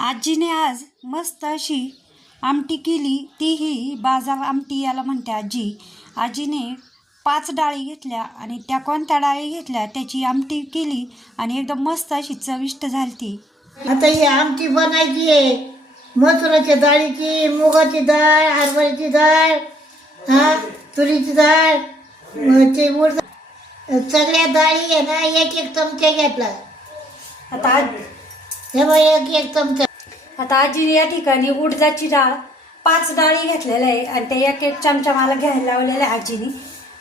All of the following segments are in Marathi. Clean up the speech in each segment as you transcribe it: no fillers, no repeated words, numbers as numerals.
आजीने आज मस्त अशी आमटी केली, तीही बाजार आमटी याला म्हणते आजी. आजीने 5 डाळी घेतल्या आणि त्या कोणत्या डाळी घेतल्या त्याची आमटी केली आणि एकदम मस्त अशी चविष्ट झाली ती. आता ही आमटी बनायची आहे. मसुराच्या डाळीची, मुगाची डाळ, हरभऱ्याची डाळ, तुरीची डाळ, ते उडद, सगळ्या डाळी आहे ना, एक एक चमचा घेतला. आता हे बघ, एक चमचा. आता आजीने या ठिकाणी उडदाची डाळ 5 डाळी घेतलेल्या आहे आणि त्या एक एक चमचा मला घ्यायला लावलेल्या आहे आजीने.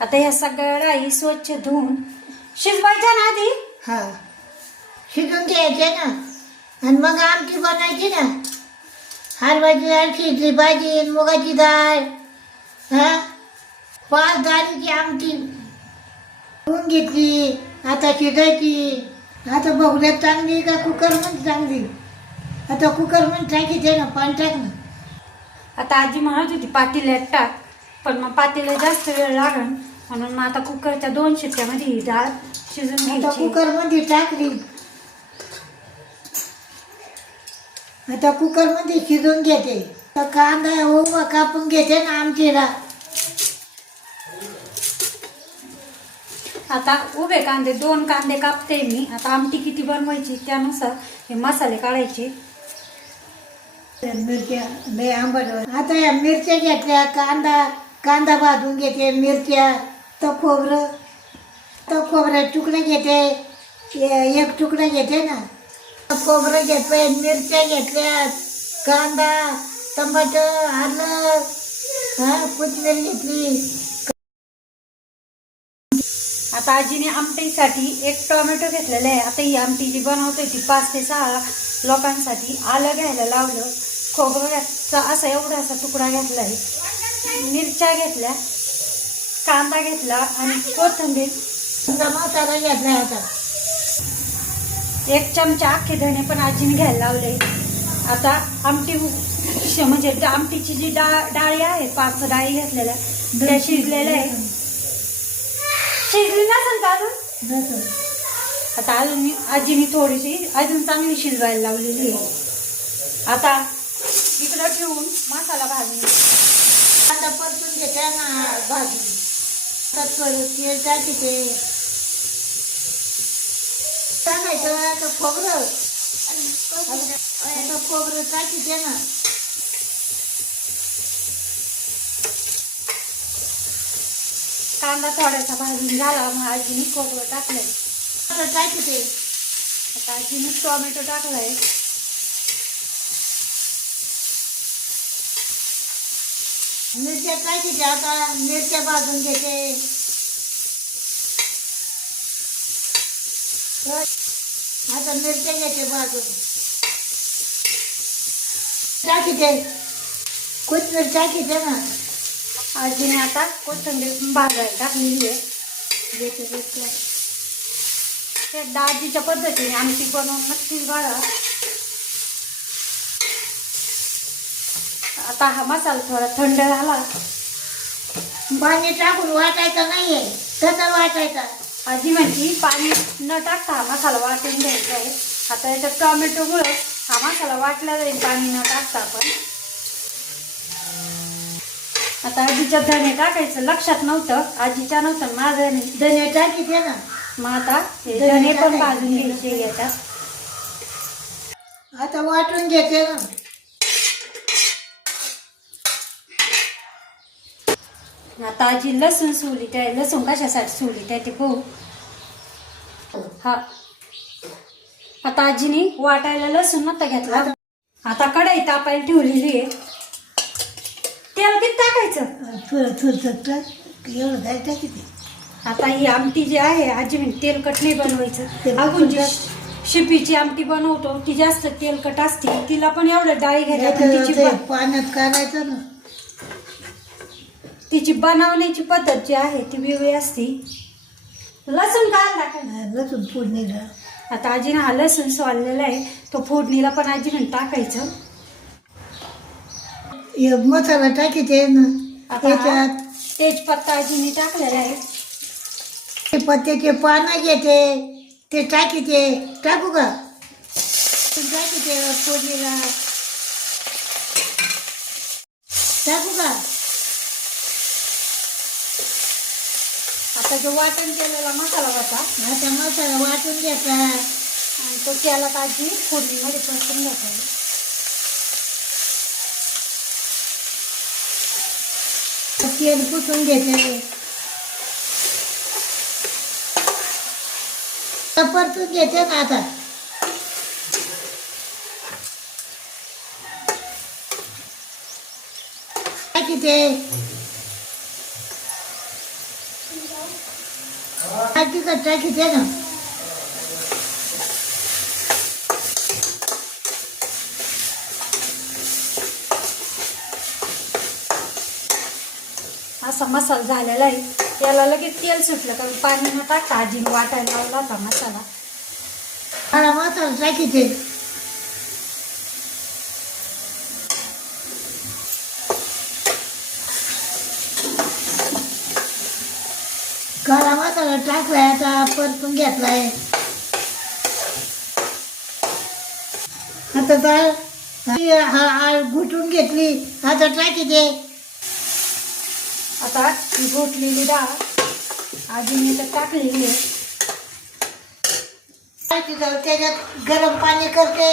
आता ह्या सगळ्या डाळी स्वच्छ धुवून शिजवायच्या ना आधी. शिजून घ्यायचे ना आणि मग आमटी बनायची ना. हरभऱ्याची डाळ शिजली पाहिजे, मुगाची डाळ, 5 डाळीची आमटी धुवून घेतली. आता शिजायची. आता बघूया चांगली का कुकर मध्ये चांगली. आता कुकर मध्ये टाकीचे ना, पाणी टाक ना. आता आजी म्हणत होती पातेल्यात टाक, पण मग पातेला जास्त वेळ लागण म्हणून मग आता कुकरच्या 2 शिट्ट्यामध्ये ही डाळ शिजून आता घ्यायची. कुकर मध्ये टाकली. आता कुकर मध्ये शिजून घेते. तर कांदा उभा कापून घेते ना आमटीला. आता उभे कांदे 2 कांदे कापते मी. आता आमटी किती बनवायची त्यानुसार हे मसाले काढायचे. मिरच्या लय आंबट. आता या मिरच्या घेतल्या, कांदा भाजून घेते, मिरच्या, तर खोबरं तुकडे घेते, एक तुकडा घेते ना. खोबरं घेतलंय, मिरच्या घेतल्या, कांदा, टमाटर, आलं, कोथिंबीर घेतली. आता आजीने आमटीसाठी 1 टोमॅटो घेतलेला आहे. आता ही आमटी जी बनवतोय ती 5 ते 6 लोकांसाठी. आलं घ्यायला लावलं, खोबऱ्याचा असा एवढासा तुकडा घेतला आहे, मिरच्या घेतल्या, कांदा घेतला आणि कोथिंबीर. मसाला घेतला. आता 1 चमचा अख्खे धणे पण आजीने घ्यायला लावले. आता आमटी म्हणजे आमटीची जी डाळी आहे 5 डाळी घेतलेल्या त्या शिजलेल्या आहे. शिजली नसेल का अजून? आता अजून आजीने थोडीशी अजून चांगली शिजवायला लावलेली आहे. आता इकडं ठेवून मसाला भाजून कांदा परतून घेते ना भाजून. आता थोडं तेल टाकीते. टाकायचं आता खोबरं. आता खोबरं टाकीते ना. कांदा थोडासा भाजून झाला मग आजीने खोबरं टाकलंय. आता टाकीते. आता आजीने टोमॅटो टाकलाय. मिरच्या टाकीते. आता मिरच्या भाजून घेते. आता मिरच्या घेते भाजून. टाकीते. कोथिंबीर टाकीते ना. आजीने आता कोथिंबीर भाजायला टाकलेली आहे. ते दाजीच्या पद्धतीने आमटी बनवून नक्कीच बघा. आता हा मसाला थोडा थंड झाला. पाणी टाकून वाटायचं नाहीये, तसं वाटायचा. आजी म्हणती पाणी न टाकता हा मसाला वाटून घ्यायचा आहे. आता याच्यात टोमॅटोमुळं हा मसाला वाटला जाईल पाणी न टाकता. आपण आता आजीच्या धणे टाकायचं लक्षात नव्हतं, आजीच्या नव्हतं माझं धने टाकीते ना. मग आता हे धणे पण भाजून घ्यायचे याच्यात. आता वाटून घेते ना. आता आजी लसूण सोली. त्या लसूण कशासाठी सोली त्या ते पाहू. हा आता आजीने वाटायला लसूण नव्हता घेतला. आता कढई तापायला ठेवलेली आहे. तेल किती टाकायचं? थोडं एवढं काय टाकीते. आता ही आमटी जी आहे आजी म्हणजे तेलकट नाही बनवायचं. अजून जी शिपीची आमटी बनवतो ती जास्त तेलकट असते, तिला पण एवढं डाळी घ्यायची. पाण्यात काढायचं ना. तिची बनवण्याची पद्धत जी आहे ती वेगळी असते. लसूण काय टाकायचं? लसूण फोडणीला. आता आजीने हा लसूण सोललेला आहे तो फोडणीला पण आजी म्हणून टाकायचं. मसाला टाकीते ना. त्याच्यात तेजपत्ता आजीने टाकलेला आहे. पत्त्याचे पानं घेते, ते टाकीते. टाकू का? टाकी ते फोडणीला टाकू का? आता जो वाटण केलेला मसाला होता आता मसाला वाटून घ्यायचा. आणि तो तेलात आजी फोडणीमध्ये परतून घ्यायचा. तेल पुसून घ्यायचे. परतून घ्यायचे ना आता. टाकी ते टाकी ते ना. असा मसाला झालेला आहे. त्याला लगेच तेल सुटलं कारण पाणी न टाकता आजीने वाटायला लावला होता मसाला. काळा मसाला टाकीचे. काळा मसाला टाकलाय आता परतून घेतलाय. आता डाळ घुटून घेतली. आता टाकी दे. आता ही घोटलेली डाळ आजीने तर टाकलेली आहे. त्याच्यात गरम पाणी करते.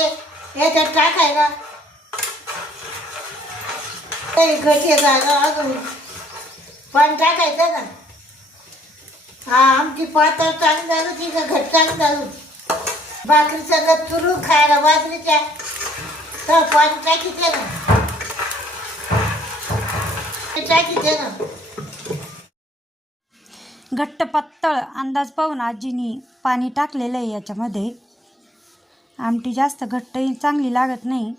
याच्यात टाकायला काही घट झालं अजून पाणी टाकायचं ना. हा आमची पातळ चांगली झाली ती का घट चांगली झाली. भाकरी सगळं चुरू खायला बाजरीच्या तर पाणी टाकीते ना. टाकीते ना. घट्ट पातळ अंदाज पाहून आजीनी पाणी टाकलेलं आहे याच्यामध्ये. आमटी जास्त घट्टही चांगली लागत नाही.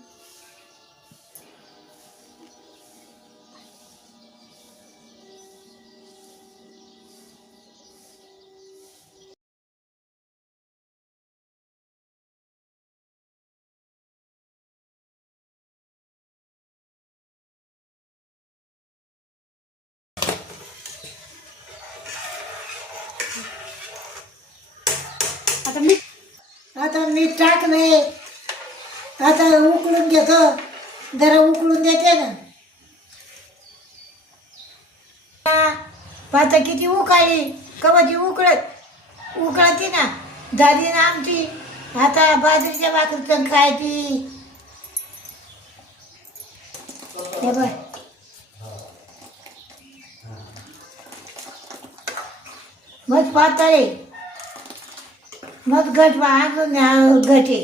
आता मीठ टाकले. आता उकळून घेतो. जरा उकळून देते ना. पाता किती उकाळी कवाची उकळती ना. झाली ना आमची. आता बाजरीच्या भाकरीचं खायची. हे बाय मग पातळे मग घट आणून घटे.